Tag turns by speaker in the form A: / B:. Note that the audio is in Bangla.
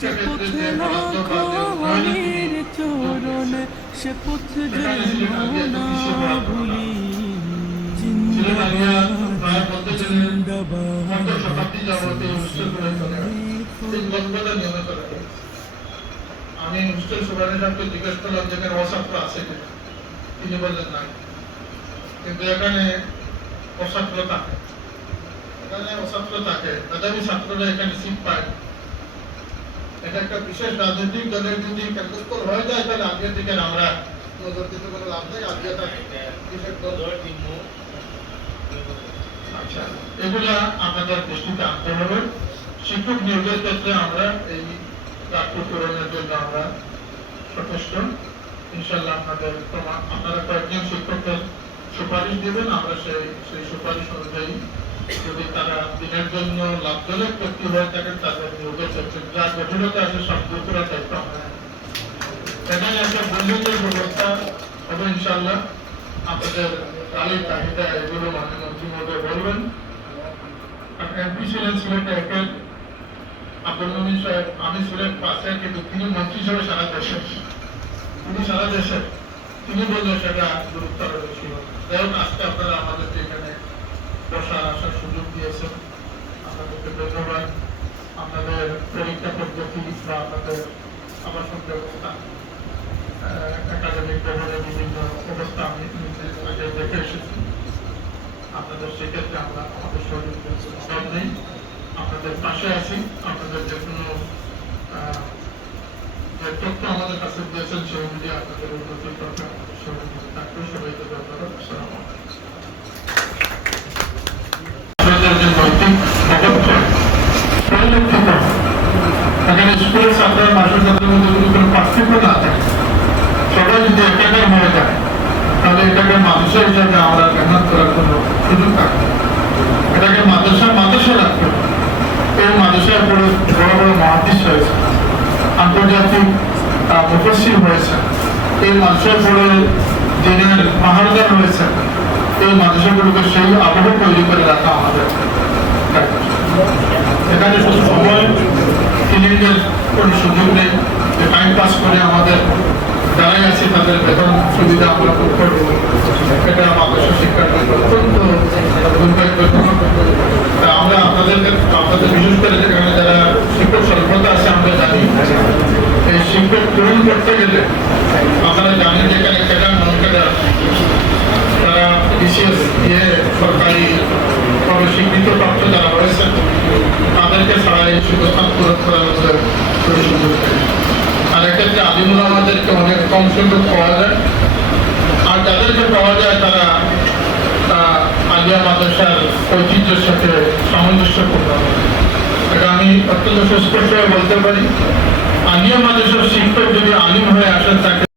A: যে পথে অনির চরণ সে পথ যেন না ভুলি।
B: হোস্টেল। আমি জিজ্ঞেস করলাম যে এখানে আছে তিনি বললেন নাই। কিন্তু এখানে অছাত্র থাকে এখানে অছাত্র থাকে। মেধাবী ছাত্ররা এখানে সিট পায়। এটা একটা বিশেষ রাজনৈতিক দলের যদি হয়ে যায়, তাহলে থেকে আমরা নজর দিতে লাভ নেই আজকে আচ্ছা এগুলা দৃষ্টিতে আনতে হবে। শিক্ষক নিয়োগের ক্ষেত্রে আমরা এই জন্য আমরা সচেষ্ট। ইনশাল্লাহ আপনাদের প্রমাণ আপনারা কয়েকজন শিক্ষকের সুপারিশ দিবেন, আমরা সেই সেই সুপারিশ অনুযায়ী যদি তারা দিনের জন্য লাভজনক ব্যক্তি হয়ে থাকেন, তাদের ক্ষেত্রে যা জটিলতা আছে সব আমরা নেব। এখানে একটা বন্ধুদের ব্যবস্থা হবে ইনশাল্লাহ আপনাদের চাহিদা এগুলো মহোদয় বলবেন। এমপি ছিলেন সিলেটে একের আব্দুল সাহেব, আমি সিলেট পাশে কিন্তু তিনি মন্ত্রী সারা দেশে। তিনি সারা দেশে। তিনি বললেন সেটা গুরুত্ব বেশি যাই হোক, আজকে আপনারা বসার আসার সুযোগ দিয়েছেন। আপনাদেরকে ধন্যবাদ। আপনাদের পরীক্ষা পদ্ধতি বা আপনাদের আবাসন ব্যবস্থা একাডেমিক ভবনের বিভিন্ন অবস্থা আমি আগে দেখে এসেছি। আপনাদের সেক্ষেত্রে আমরা আমাদের কোনো অভাব নেই আপনাদের পাশে আছি। আপনাদের যে কোনো যে তথ্য আমাদের কাছে দিয়েছেন, সেই অনুযায়ী আপনাদের উন্নতির পথে আমাদের সহযোগিতা থাকবে সবাইকে ধন্যবাদ। আসসালামু আলাইকুম আপনাদের যে নৈতিক অবক্ষয় পরিলক্ষিত হয়। এখানে স্কুলের ছাত্র মাসের ছাত্রের মধ্যে যদি কোনো পার্থক্য না থাকে সবাই যদি একাকার হয়ে যায়, তাহলে এটাকে মানুষের হিসাবে আমরা করার কোনো সুযোগ থাকবে এটাকে মাদ্রাসা মাদ্রাসা রাখতে। এই মাদ্রাসার পরে বড় বড় মহাদিস হয়েছে আন্তর্জাতিক হয়েছে এই মাদ্রাসার পরে দিনের মাহারদার হয়েছে এই মাদ্রাসাগুলোকে সেই আবহ তৈরি করে রাখা আমাদের দায়িত্ব। এখানে শুধু সময় ক্লিনিকের কোনো সুযোগ নেই টাইম পাস করে আমাদের যারাই আছে তাদের বেতন সুবিধা আমরা ভোগ করব এটা আমাদের শিক্ষার জন্য। অত্যন্ত আমরা আপনাদের আপনাদের বিশেষ করে এখানে যারা শিক্ষক স্বল্পতা আছে, আমরা জানি। এই শিক্ষক পূরণ করতে গেলে আপনারা জানেন যে এখানে ক্যাডার নন ক্যাডার তারা বিশেষ ইয়ে সরকারি স্বীকৃত প্রাপ্ত যারা রয়েছেন, তাদেরকে ছাড়া এই সুস্থান পূরণ করার মধ্যে কোনো সুযোগ নেই আর এক্ষেত্রে আমাদেরকে অনেক কম সংখ্যক পাওয়া যায়। আর যাদেরকে পাওয়া যায়, তারা আলিয়া মাদ্রাসার ঐতিহ্যের সাথে সামঞ্জস্যপূর্ণ। এটা আমি অত্যন্ত সুস্পষ্টভাবে বলতে পারি। আলিয়া মাদ্রাসার শিক্ষক যদি আলিম হয়ে আসেন, তাকে